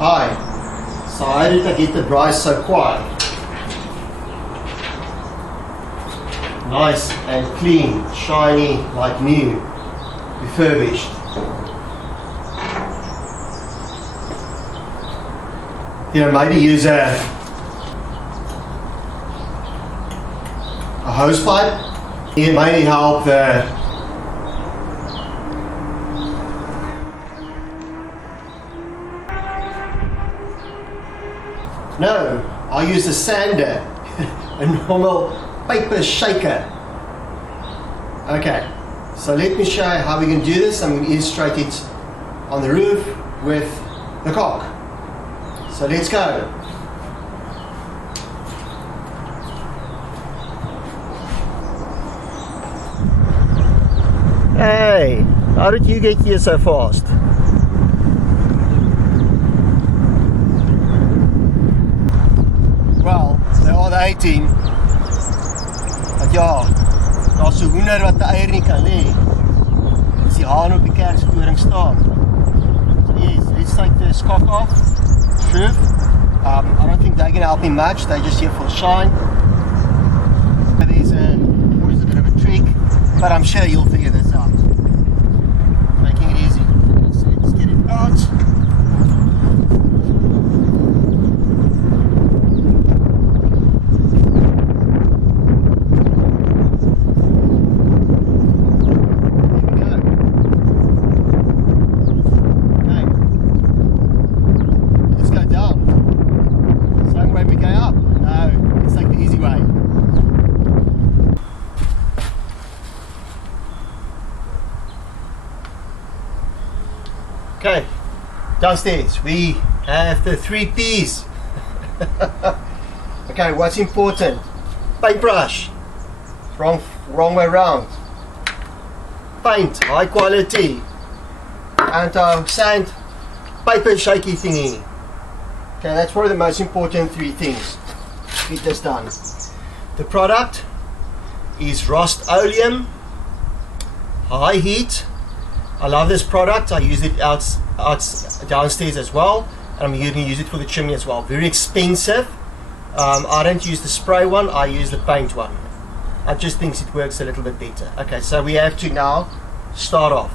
Hi. So how did I get the Braai so Kwaai? Nice and clean, shiny, like new, refurbished. Maybe use a hose pipe. It may help the No, I use a sander, a normal paper shaker. Okay, so let me show you how we can do this. I'm going to illustrate it on the roof with the cock. So let's go. Hey, how did you get here so fast? Wel, they are the 18. Want ja, daar's so hoender wat die eier nie kan hê. Dis die haan op die kerktoring staan. So yes, let's take this cock off. True. I don't think they can help me much. They're just here for a shine. There's always a bit of a trick, but I'm sure you'll figure this out. Making it easy. So let's get it out. Okay, downstairs we have the 3 P's. Okay, what's important? Paintbrush, wrong way around. Paint, high quality. And sand, paper shaky thingy. Okay, that's probably the most important 3 things. Get this done. The product is Rust-Oleum, high heat. I love this product. I use it out downstairs as well, and I'm going to use it for the chimney as well. Very expensive. I don't use the spray one, I use the paint one. I just think it works a little bit better. Okay, so we have to now start off.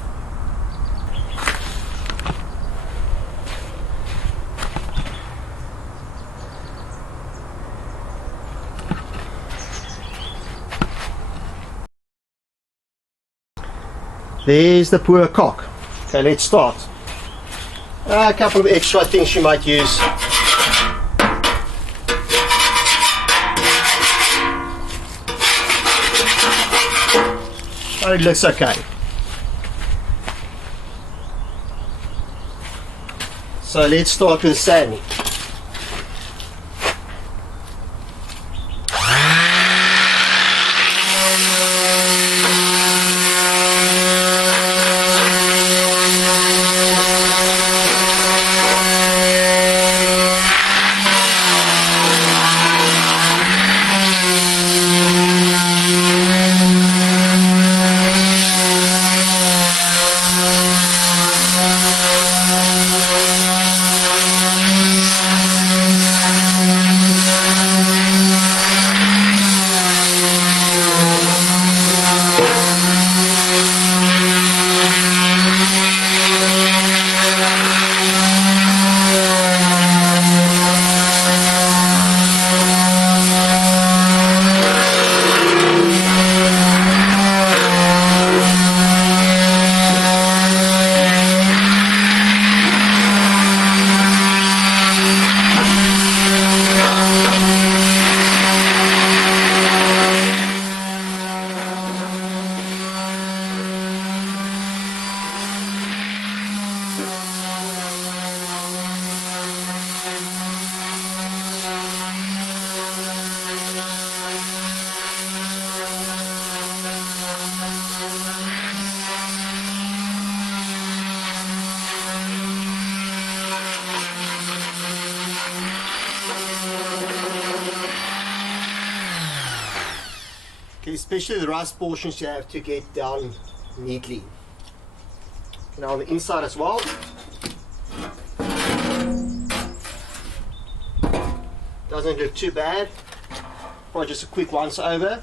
There's the poor cock. Okay, let's start. A couple of extra things you might use. Oh, it looks okay. So let's start with sanding. Okay, especially the rust portions you have to get down neatly. Now on the inside as well. Doesn't look too bad. Probably just a quick once over.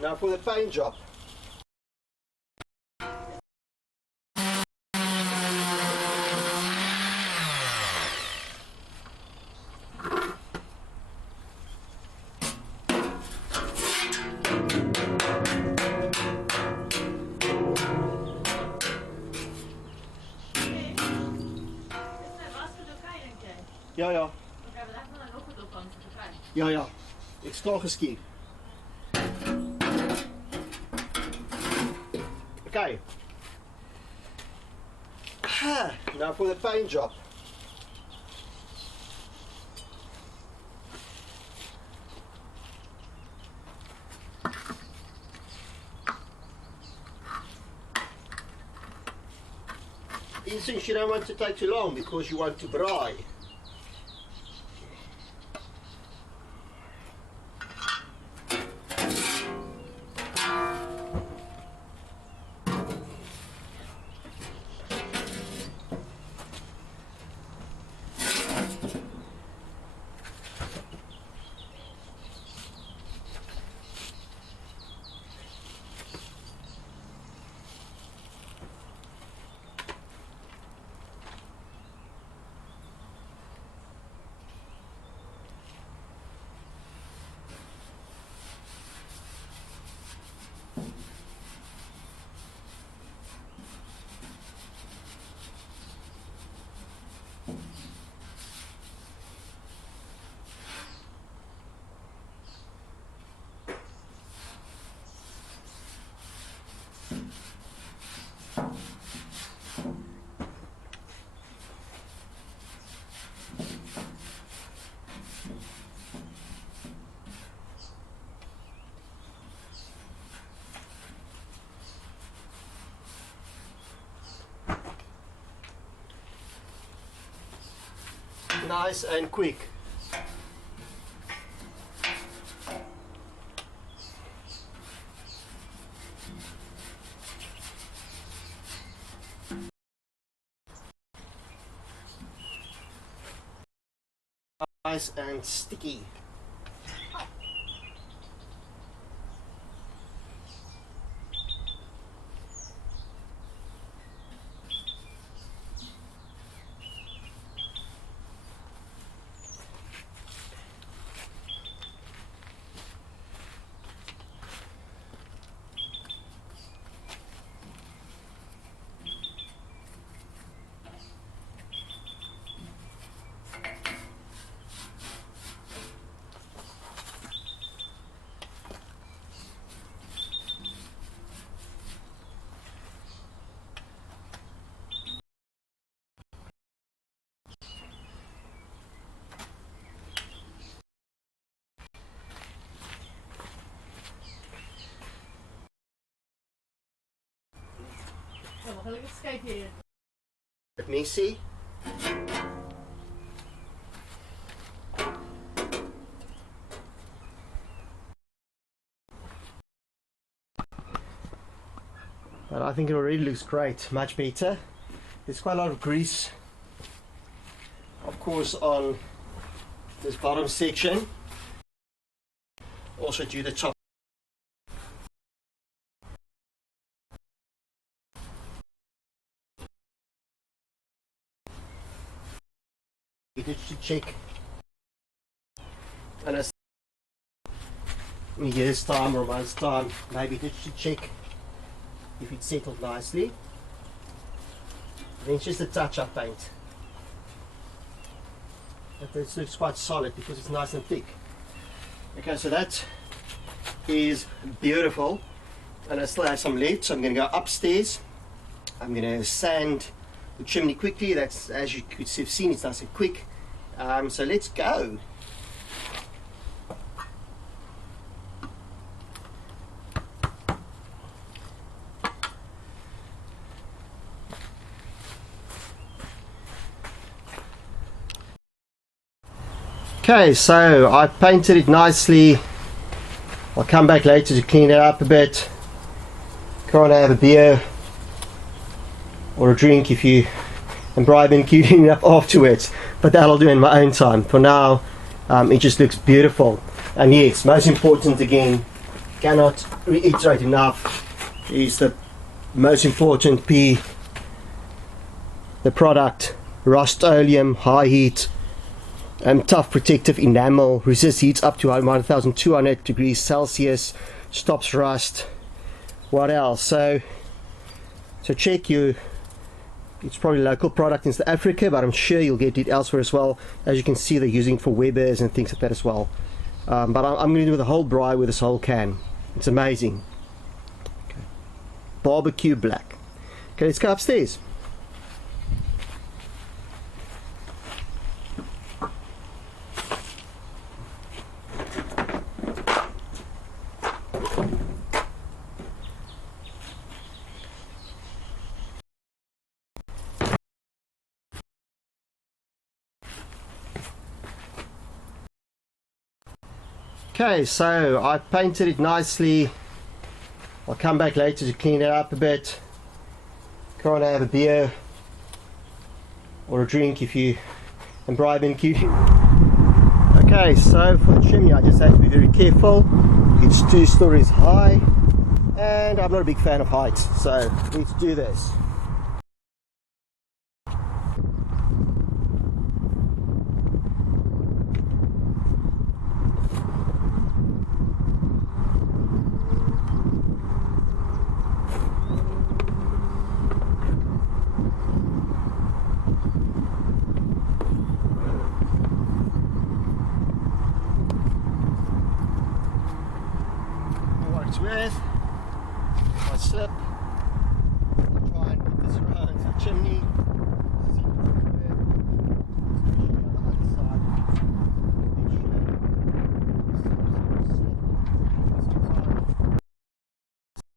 Now for the paint job. Ja, ja. Ja, ja. Ik sta geskiet. Okay. Now for the paint job. These things you don't want to take too long because you want to braai. Nice and quick. Nice and sticky. Let me see. But I think it already looks great, much better. There's quite a lot of grease, of course, on this bottom section. Also due to top. You need to check, and in a year's time or a month's time, maybe you need to check if it's settled nicely. Then it's just a touch-up paint. But this looks quite solid because it's nice and thick. Okay, so that is beautiful, and I still have some left, so I'm going to go upstairs. I'm going to sand the chimney quickly. That's, as you could have seen, it's nice and quick. So let's go. Okay, so I painted it nicely. I'll come back later to clean it up a bit. Go and have a beer or a drink if you and Braai been cleaning it up afterwards, but that'll do in my own time. For now, it just looks beautiful. And yes, most important again, cannot reiterate enough, is the most important P, the product, Rust-Oleum, high heat, tough protective enamel, resists heats up to 1200 degrees Celsius, stops rust. What else? So check you. It's probably a local product in South Africa, but I'm sure you'll get it elsewhere as well. As you can see, they're using for Webbers and things like that as well. But I'm going to do the whole Braai with this whole can. It's amazing. Okay. Barbecue black. Okay, let's go upstairs. Okay, so I painted it nicely. I'll come back later to clean it up a bit. Go and have a beer or a drink if you and Braai been cleaning. Okay, so for the chimney I just have to be very careful. It's 2 stories high and I'm not a big fan of heights, so let's do this. With my slip, try and put this around the chimney, see especially on the other side.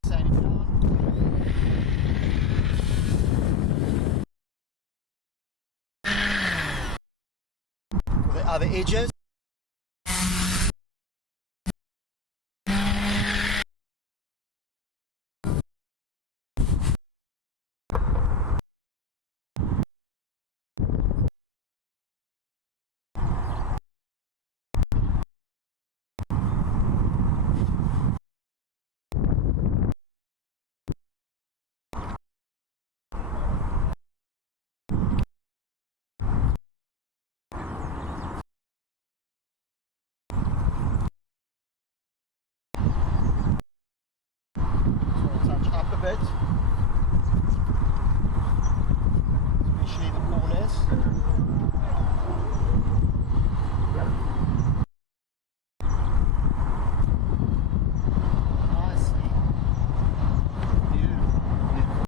Sand it down. For the other edges. Touch up a bit, especially the corners. Nicely. Beautiful.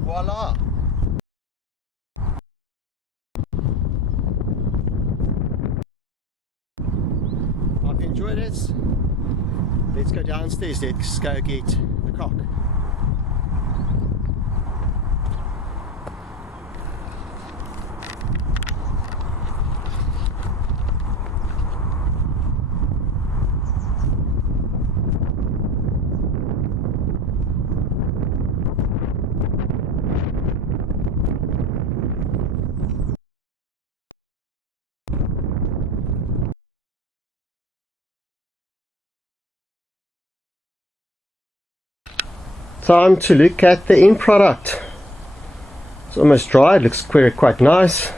Voila! Hope you enjoyed it. Let's go downstairs, let's go get the cock. Time to look at the end product. It's almost dry, it looks quite nice.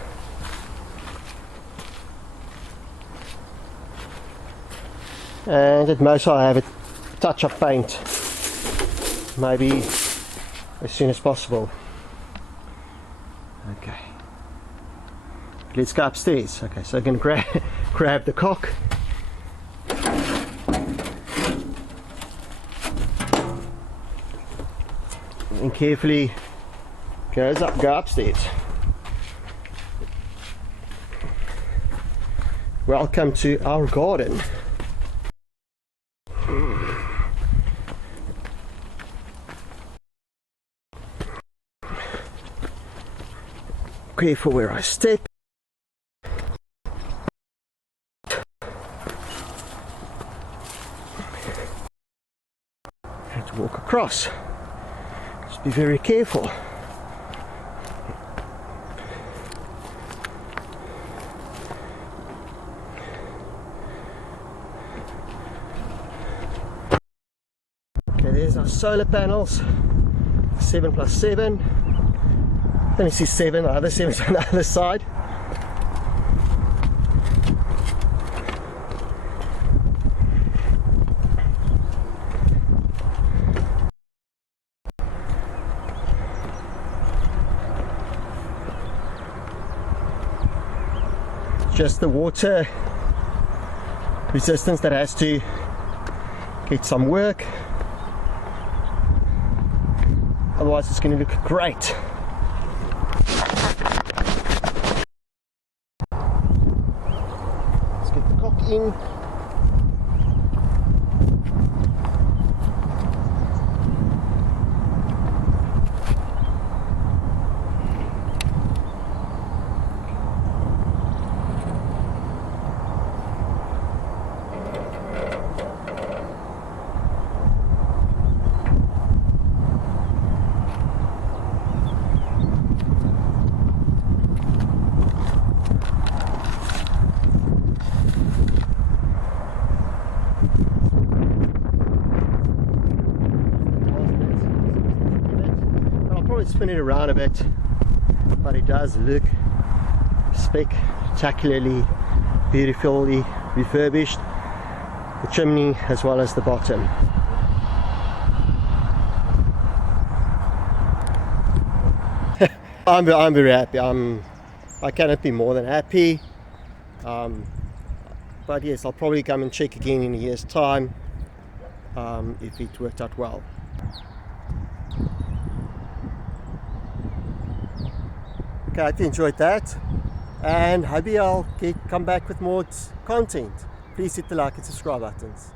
And at most I'll have a touch of paint, maybe as soon as possible. Okay, let's go upstairs. Okay, so I'm going to grab the cock. And carefully go upstairs. Welcome to our garden. Careful where I step. Have to walk across. Just be very careful. Okay, there's our solar panels. 7 plus 7. Let me see 7, the other 7's on the other side. Just the water resistance that has to get some work. Otherwise it's going to look great. In. Spin it around a bit, but it does look spectacularly beautifully refurbished, the chimney as well as the bottom. I'm very happy. I cannot be more than happy, but yes, I'll probably come and check again in a year's time if it worked out well. Okay, I hope you enjoyed that, and maybe I'll come back with more content. Please hit the like and subscribe buttons.